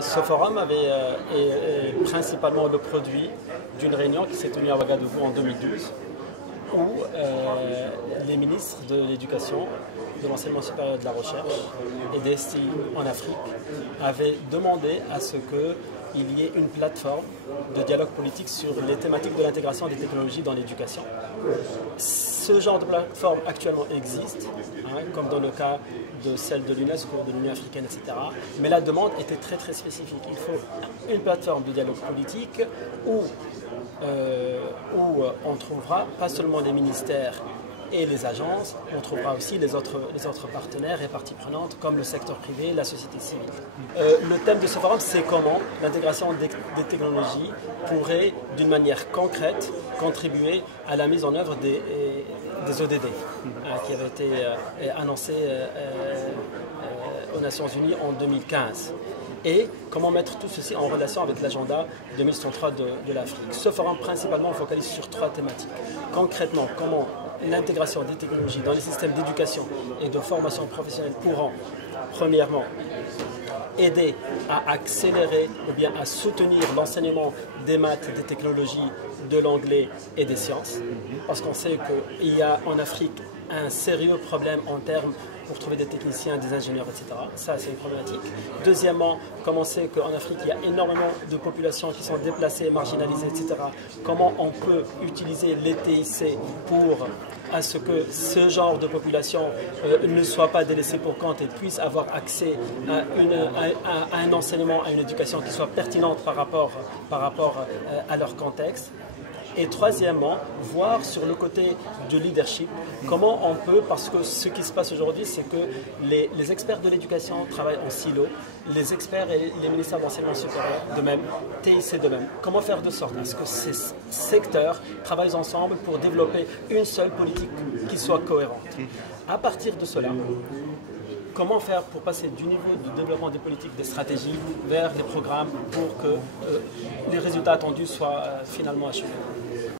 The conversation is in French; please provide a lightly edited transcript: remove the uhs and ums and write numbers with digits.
Ce forum est principalement le produit d'une réunion qui s'est tenue à Ouagadougou en 2012, où les ministres de l'Éducation, de l'Enseignement supérieur et de la Recherche et des STI en Afrique avaient demandé à ce qu'il y ait une plateforme de dialogue politique sur les thématiques de l'intégration des technologies dans l'éducation. Ce genre de plateforme actuellement existe, comme dans le cas de celle de l'UNESCO, de l'Union africaine, etc. Mais la demande était très très spécifique. Il faut une plateforme de dialogue politique où on trouvera pas seulement les ministères et les agences, on trouvera aussi les autres partenaires et parties prenantes comme le secteur privé, la société civile. Le thème de ce forum, c'est comment l'intégration des technologies pourrait, d'une manière concrète, contribuer à la mise en œuvre des ODD qui avaient été annoncés aux Nations Unies en 2015. Et comment mettre tout ceci en relation avec l'agenda 2063 de l'Afrique. Ce forum, principalement, focalise sur 3 thématiques. Concrètement, comment l'intégration des technologies dans les systèmes d'éducation et de formation professionnelle pourront, premièrement, aider à accélérer ou bien à soutenir l'enseignement des maths, des technologies, de l'anglais et des sciences. Parce qu'on sait qu'il y a en Afrique un sérieux problème en termes pour trouver des techniciens, des ingénieurs, etc. Ça, c'est une problématique. Deuxièmement, comme on sait qu'en Afrique, il y a énormément de populations qui sont déplacées, marginalisées, etc. Comment on peut utiliser les TIC pour à ce que ce genre de population ne soit pas délaissée pour compte et puisse avoir accès à un enseignement, à une éducation qui soit pertinente par rapport à leur contexte. Et troisièmement, voir sur le côté du leadership, comment on peut, parce que ce qui se passe aujourd'hui, c'est que les experts de l'éducation travaillent en silo, les experts et les ministères de l'enseignement supérieur de même, TIC de même. Comment faire de sorte à ce que ces secteurs travaillent ensemble pour développer une seule politique qui soit cohérente. À partir de cela, comment faire pour passer du niveau du développement des politiques, des stratégies, vers les programmes pour que les résultats attendus soient finalement achevés.